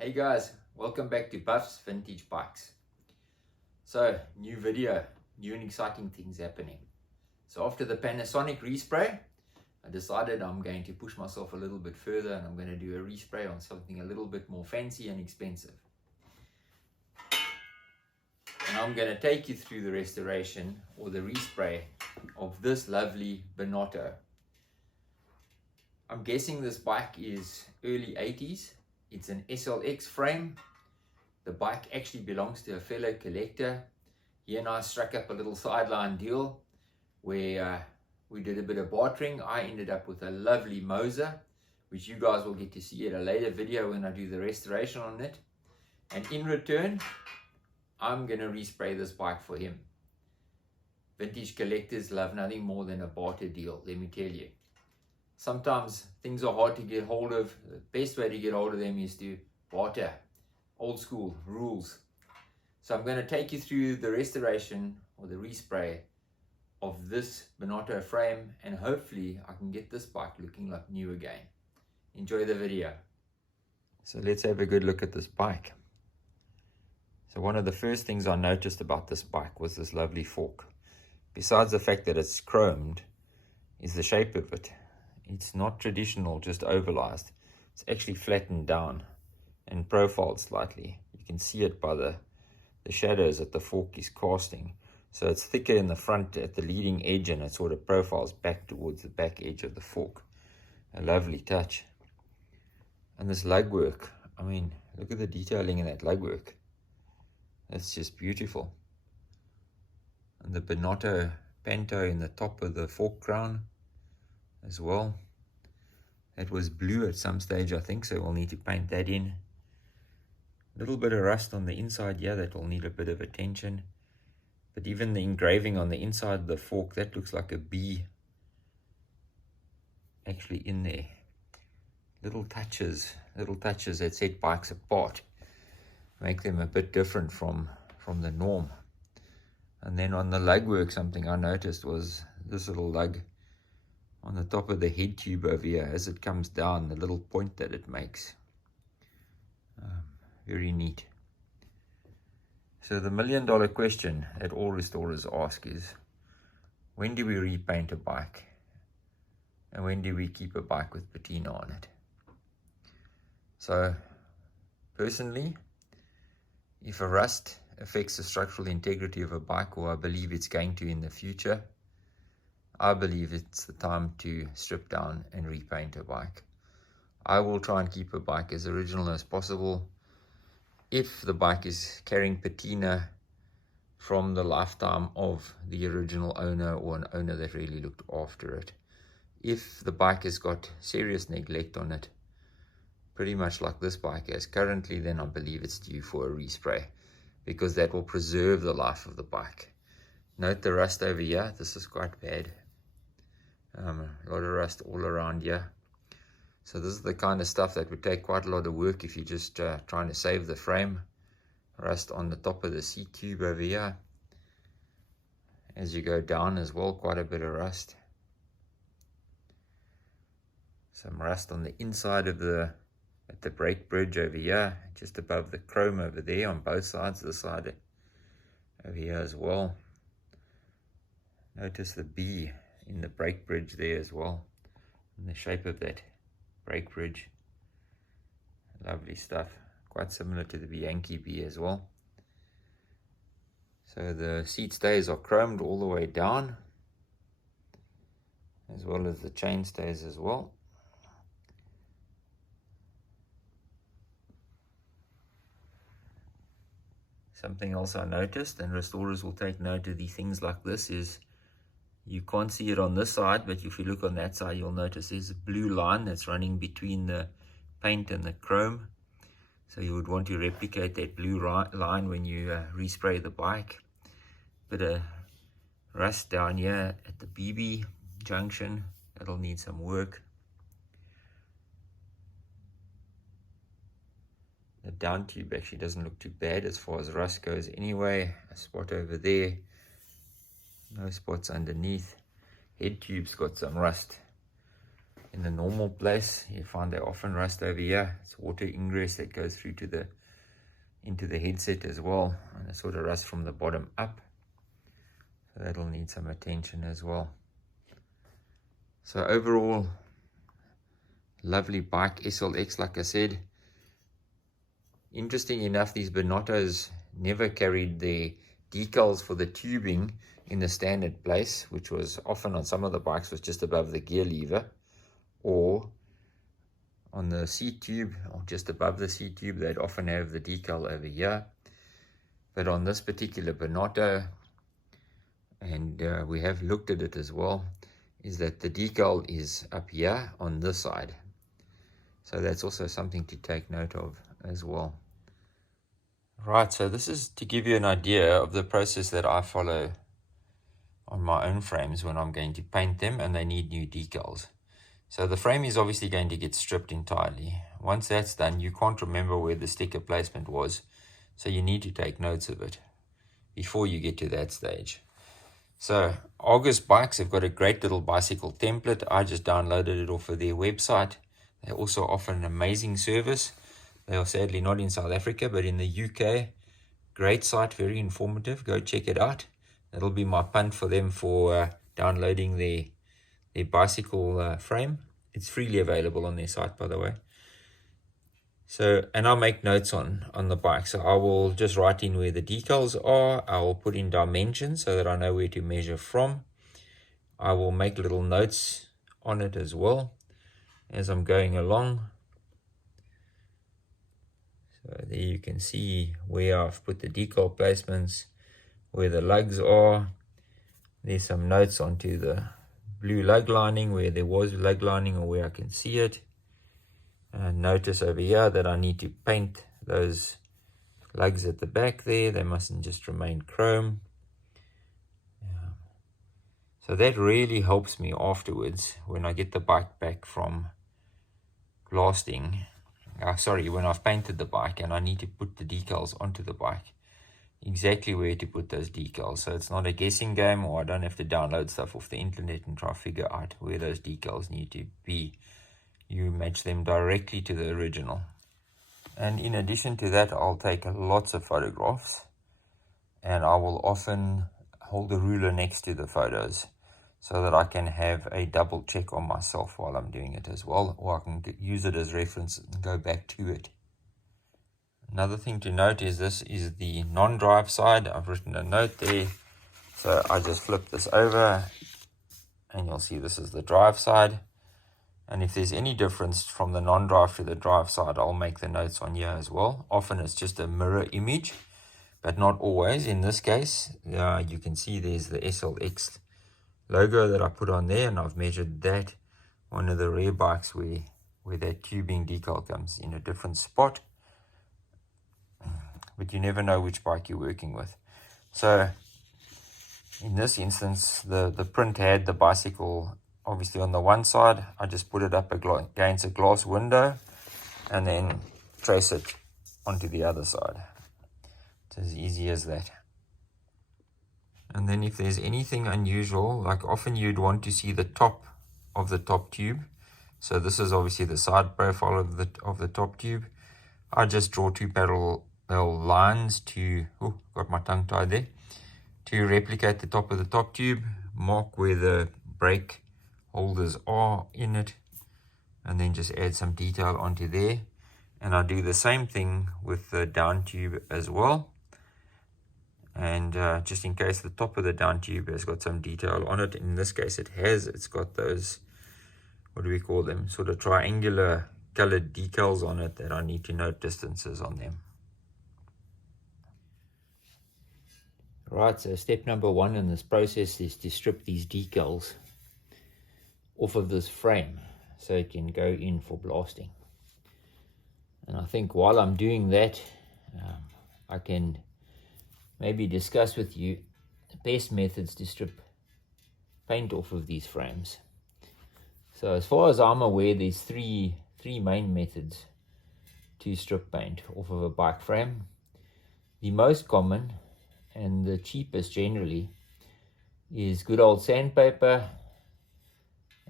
Hey guys, welcome back to Buff's Vintage Bikes. So, new video, new and exciting things happening. So after the Panasonic respray, I decided I'm going to push myself a little bit further and I'm going to do a respray on something a little bit more fancy and expensive. And I'm going to take you through the restoration or the respray of this lovely Benotto. I'm guessing this bike is early 80s. It's an SLX frame. The bike actually belongs to a fellow collector. He and I struck up a little sideline deal where we did a bit of bartering. I ended up with a lovely Moser, which you guys will get to see at a later video when I do the restoration on it. And in return, I'm going to respray this bike for him. Vintage collectors love nothing more than a barter deal, let me tell you. Sometimes things are hard to get hold of. The best way to get hold of them is to barter. Old school rules. So I'm going to take you through the restoration or the respray of this Benotto frame, and hopefully I can get this bike looking like new again. Enjoy the video. So let's have a good look at this bike. So one of the first things I noticed about this bike was this lovely fork. Besides the fact that it's chromed, is the shape of it. It's not traditional, just ovalized. It's actually flattened down and profiled slightly. You can see it by the shadows that the fork is casting. So it's thicker in the front at the leading edge and it sort of profiles back towards the back edge of the fork. A lovely touch. And this lugwork, I mean, look at the detailing in that lugwork. That's just beautiful. And the Benotto Panto in the top of the fork crown as well. It was blue at some stage, I think, so we'll need to paint that in. A little bit of rust on the inside here that will need a bit of attention. But even the engraving on the inside of the fork, that looks like a bee actually in there. Little touches that set bikes apart, make them a bit different from the norm. And then on the lugwork, something I noticed was this little lug on the top of the head tube over here as it comes down, the little point that it makes. Very neat. So the $1 million question that all restorers ask is, when do we repaint a bike? And when do we keep a bike with patina on it? So personally, if a rust affects the structural integrity of a bike, or I believe it's going to in the future, I believe it's the time to strip down and repaint a bike. I will try and keep a bike as original as possible. If the bike is carrying patina from the lifetime of the original owner or an owner that really looked after it. If the bike has got serious neglect on it, pretty much like this bike has currently, then I believe it's due for a respray, because that will preserve the life of the bike. Note the rust over here. This is quite bad. A lot of rust all around here. So this is the kind of stuff that would take quite a lot of work if you're just trying to save the frame. Rust on the top of the seat tube over here. As you go down as well, quite a bit of rust. Some rust on the inside of at the brake bridge over here, just above the chrome over there on both sides, this side over here as well. Notice the B in the brake bridge there as well, and the shape of that brake bridge. Lovely stuff, quite similar to the Bianchi B as well. So the seat stays are chromed all the way down, as well as the chain stays as well. Something else I noticed, and restorers will take note of these things like this, is you can't see it on this side, but if you look on that side, you'll notice there's a blue line that's running between the paint and the chrome. So you would want to replicate that blue line when you respray the bike. Bit of rust down here at the BB junction. That'll need some work. The down tube actually doesn't look too bad as far as rust goes anyway. A spot over there. No spots underneath. Head tube's got some rust in the normal place. You find they often rust over here. It's water ingress that goes through to into the headset as well, and it sort of rust from the bottom up. So that'll need some attention as well. So overall, lovely bike, SLX, like I said. Interesting enough, these Benottos never carried their decals for the tubing in the standard place, which was often on some of the bikes was just above the gear lever, or on the seat tube, or just above the seat tube. They'd often have the decal over here. But on this particular Benotto, and we have looked at it as well, is that the decal is up here on this side. So that's also something to take note of as well. Right, so this is to give you an idea of the process that I follow on my own frames when I'm going to paint them and they need new decals. So the frame is obviously going to get stripped entirely. Once that's done, you can't remember where the sticker placement was, so you need to take notes of it before you get to that stage. So Argus Bikes have got a great little bicycle template. I just downloaded it off of their website. They also offer an amazing service. They are sadly not in South Africa, but in the UK. Great site, very informative. Go check it out. That'll be my punt for them for downloading their bicycle frame. It's freely available on their site, by the way. So, and I'll make notes on the bike. So I will just write in where the decals are. I will put in dimensions so that I know where to measure from. I will make little notes on it as well as I'm going along. So there you can see where I've put the decal placements, where the lugs are. There's some notes onto the blue lug lining, where there was lug lining or where I can see it. And notice over here that I need to paint those lugs at the back there. They mustn't just remain chrome. So that really helps me afterwards when I get the bike back from blasting. When I've painted the bike and I need to put the decals onto the bike, exactly where to put those decals. So it's not a guessing game, or I don't have to download stuff off the internet and try to figure out where those decals need to be. You match them directly to the original. And in addition to that, I'll take lots of photographs, and I will often hold a ruler next to the photos so that I can have a double check on myself while I'm doing it as well, or I can use it as reference and go back to it. Another thing to note is this is the non-drive side. I've written a note there. So I just flip this over and you'll see this is the drive side. And if there's any difference from the non-drive to the drive side, I'll make the notes on here as well. Often it's just a mirror image, but not always. In this case, you can see there's the SLX logo that I put on there, and I've measured that. One of the rare bikes where that tubing decal comes in a different spot. But you never know which bike you're working with. So in this instance, the print had the bicycle obviously on the one side. I just put it up against a glass window and then trace it onto the other side. It's as easy as that. And then if there's anything unusual, like often you'd want to see the top of the top tube. So this is obviously the side profile of the top tube. I just draw two parallel lines to, got my tongue tied there, to replicate the top of the top tube, mark where the brake holders are in it, and then just add some detail onto there. And I do the same thing with the down tube as well. And just in case the top of the down tube has got some detail on it, in this case it's got those, what do we call them, sort of triangular colored decals on it that I need to note distances on them. Right, so step number one in this process is to strip these decals off of this frame so it can go in for blasting. And I think while I'm doing that, I can maybe discuss with you the best methods to strip paint off of these frames. So as far as I'm aware, there's three main methods to strip paint off of a bike frame. The most common and the cheapest generally is good old sandpaper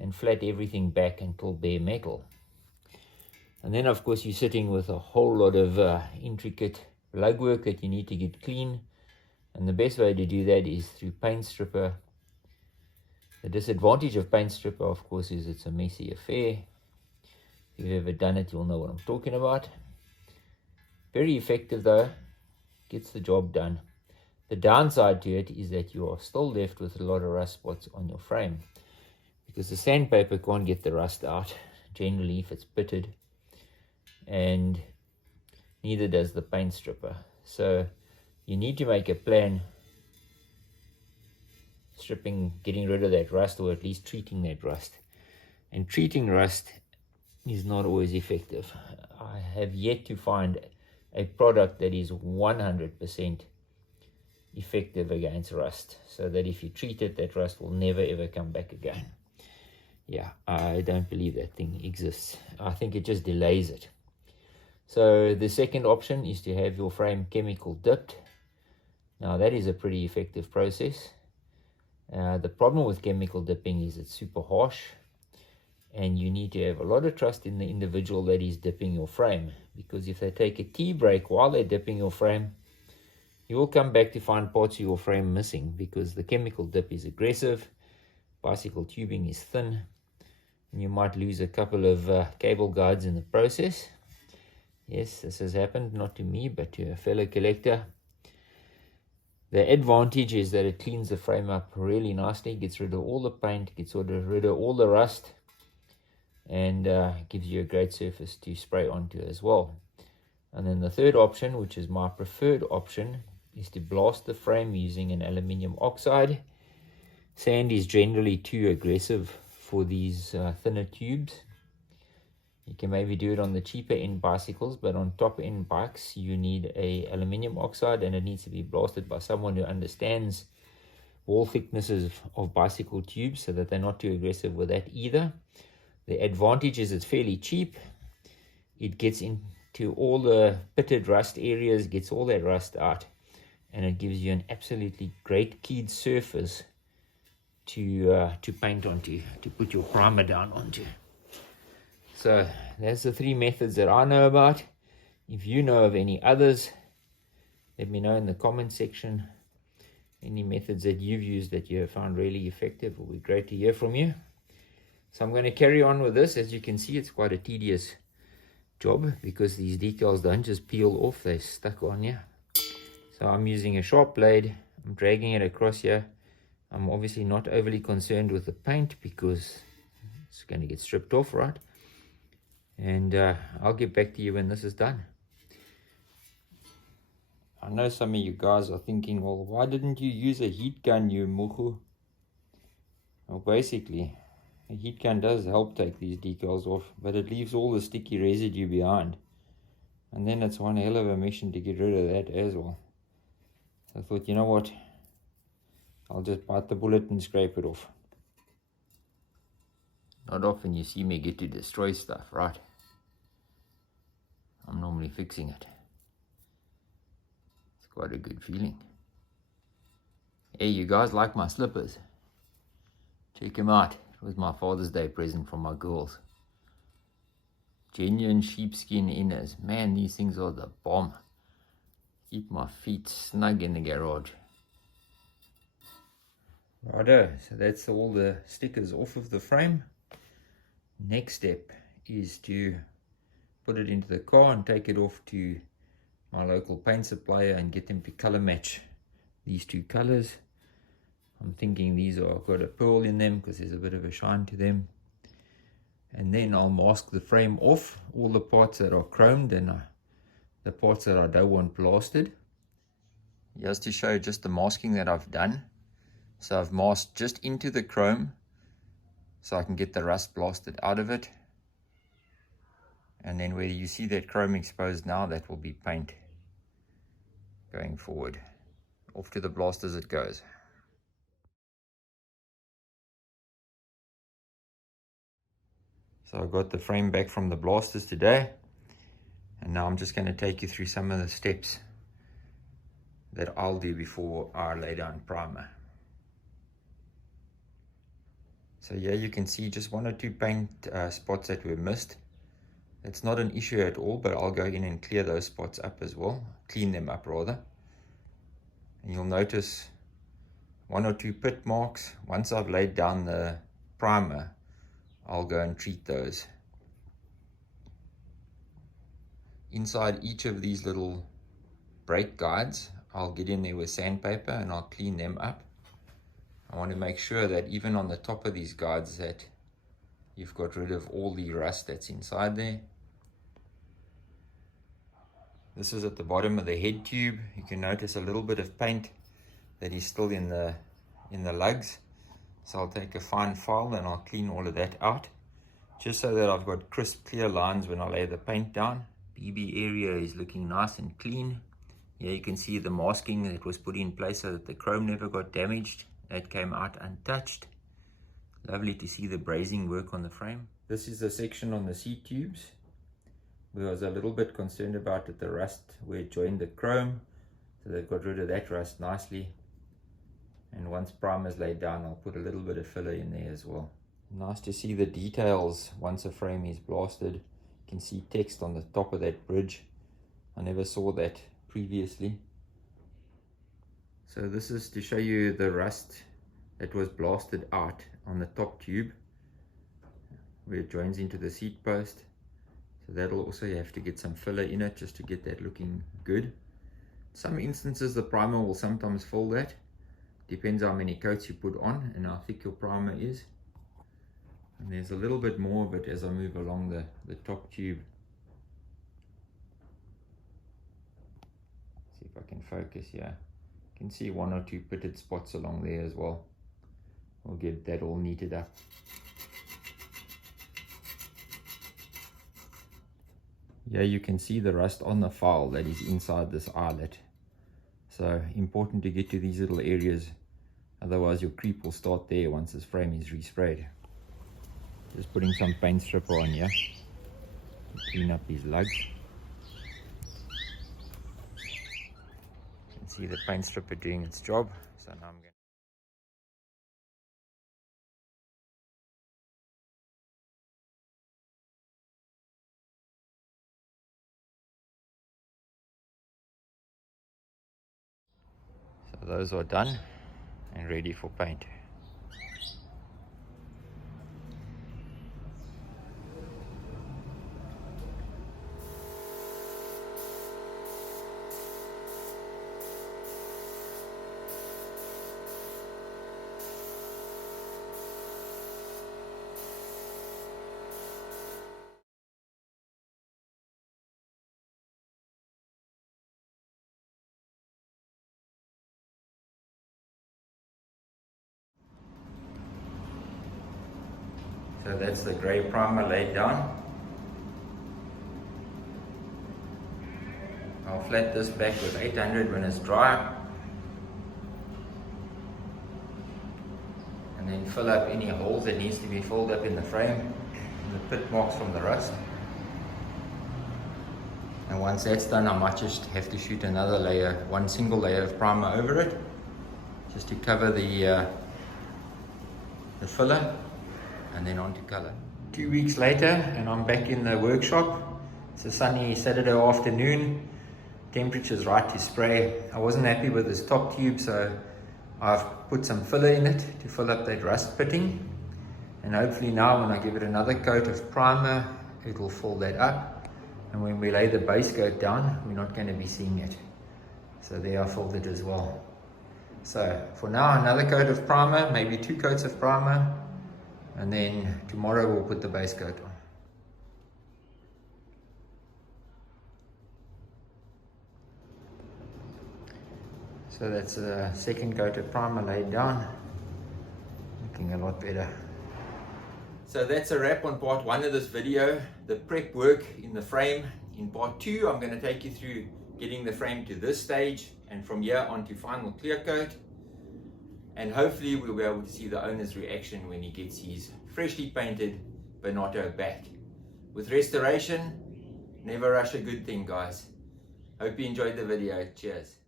and flat everything back until bare metal. And then of course you're sitting with a whole lot of intricate lug work that you need to get clean. And the best way to do that is through paint stripper. The disadvantage of paint stripper, of course, is it's a messy affair. If you've ever done it, you'll know what I'm talking about. Very effective though, gets the job done. The downside to it is that you are still left with a lot of rust spots on your frame, because the sandpaper can't get the rust out, generally, if it's pitted, and neither does the paint stripper. So you need to make a plan, stripping, getting rid of that rust, or at least treating that rust. And treating rust is not always effective. I have yet to find a product that is 100% effective against rust, so that if you treat it, that rust will never ever come back again. Yeah, I don't believe that thing exists. I think it just delays it. So the second option is to have your frame chemical dipped. Now that is a pretty effective process. The problem with chemical dipping is it's super harsh, and you need to have a lot of trust in the individual that is dipping your frame, because if they take a tea break while they're dipping your frame, you will come back to find parts of your frame missing, because the chemical dip is aggressive, bicycle tubing is thin, and you might lose a couple of cable guides in the process. Yes, this has happened, not to me, but to a fellow collector. The advantage is that it cleans the frame up really nicely, gets rid of all the paint, gets rid of all the rust, and gives you a great surface to spray onto as well. And then the third option, which is my preferred option, is to blast the frame using an aluminium oxide. Sand is generally too aggressive for these thinner tubes. You can maybe do it on the cheaper end bicycles, but on top end bikes you need a aluminium oxide, and it needs to be blasted by someone who understands wall thicknesses of bicycle tubes, so that they're not too aggressive with that either. The advantage is it's fairly cheap. It gets into all the pitted rust areas, gets all that rust out, and it gives you an absolutely great keyed surface to paint onto, to put your primer down onto. So that's the three methods that I know about. If you know of any others, let me know in the comment section. Any methods that you've used that you have found really effective, it will be great to hear from you. So I'm going to carry on with this. As you can see, it's quite a tedious job, because these decals don't just peel off, they're stuck on here. So I'm using a sharp blade, I'm dragging it across here. I'm obviously not overly concerned with the paint, because it's going to get stripped off, right? And I'll get back to you when this is done. I know some of you guys are thinking, well, why didn't you use a heat gun, you muhu? Well, basically, a heat gun does help take these decals off, but it leaves all the sticky residue behind. And then it's one hell of a mission to get rid of that as well. So I thought, you know what? I'll just bite the bullet and scrape it off. Not often you see me get to destroy stuff, right? I'm normally fixing it. It's quite a good feeling. Hey, you guys like my slippers? Check them out. It was my Father's Day present from my girls. Genuine sheepskin inners. Man, these things are the bomb. Keep my feet snug in the garage. Righto, so that's all the stickers off of the frame. Next step is to put it into the car and take it off to my local paint supplier and get them to color match these two colors. I'm thinking these are got a pearl in them because there's a bit of a shine to them. And then I'll mask the frame off, all the parts that are chromed and the parts that I don't want blasted. Here's to show just the masking that I've done. So I've masked just into the chrome so I can get the rust blasted out of it. And then where you see that chrome exposed now, that will be paint going forward. Off to the blast as it goes. So I got the frame back from the blasters today, and now I'm just going to take you through some of the steps that I'll do before I lay down primer. So here you can see just 1 or 2 paint spots that were missed. It's not an issue at all, but I'll go in and clear those spots up as well, clean them up rather. And you'll notice 1 or 2 pit marks. Once I've laid down the primer, I'll go and treat those. Inside each of these little break guides, I'll get in there with sandpaper and I'll clean them up. I want to make sure that even on the top of these guides that you've got rid of all the rust that's inside there. This is at the bottom of the head tube. You can notice a little bit of paint that is still in the lugs. So I'll take a fine file and I'll clean all of that out, just so that I've got crisp, clear lines when I lay the paint down. BB area is looking nice and clean. Here you can see the masking that was put in place so that the chrome never got damaged. That came out untouched. Lovely to see the brazing work on the frame. This is the section on the seat tubes. We was a little bit concerned about the rust where it joined the chrome. So they've got rid of that rust nicely. And once primer's laid down, I'll put a little bit of filler in there as well. Nice to see the details once a frame is blasted. You can see text on the top of that bridge. I never saw that previously. So this is to show you the rust that was blasted out on the top tube where it joins into the seat post. So that'll also, you have to get some filler in it just to get that looking good. Some instances the primer will sometimes fill that. Depends how many coats you put on and how thick your primer is. And there's a little bit more of it as I move along the top tube. See if I can focus here. You can see 1 or 2 pitted spots along there as well. We'll get that all neated up. Yeah, you can see the rust on the file that is inside this eyelet. So important to get to these little areas, otherwise your creep will start there once this frame is resprayed. Just putting some paint stripper on here to clean up these lugs. You can see the paint stripper doing its job. So now I'm going So those are done and ready for paint. So that's the grey primer laid down. I'll flat this back with 800 when it's dry. And then fill up any holes that needs to be filled up in the frame, and the pit marks from the rust. And once that's done, I might just have to shoot another layer, one single layer of primer over it, just to cover the filler. And then on to color. 2 weeks later and I'm back in the workshop. It's a sunny Saturday afternoon. Temperature's right to spray. I wasn't happy with this top tube, so I've put some filler in it to fill up that rust pitting. And hopefully now when I give it another coat of primer, it will fill that up. And when we lay the base coat down, we're not going to be seeing it. So there I filled it as well. So for now, another coat of primer, maybe 2 coats of primer. And then tomorrow we'll put the base coat on. So that's the second coat of primer laid down. Looking a lot better. So that's a wrap on part 1 of this video, the prep work in the frame. In part 2, I'm going to take you through getting the frame to this stage and from here on to final clear coat. And hopefully we'll be able to see the owner's reaction when he gets his freshly painted Benotto back. With restoration, never rush a good thing, guys. Hope you enjoyed the video. Cheers.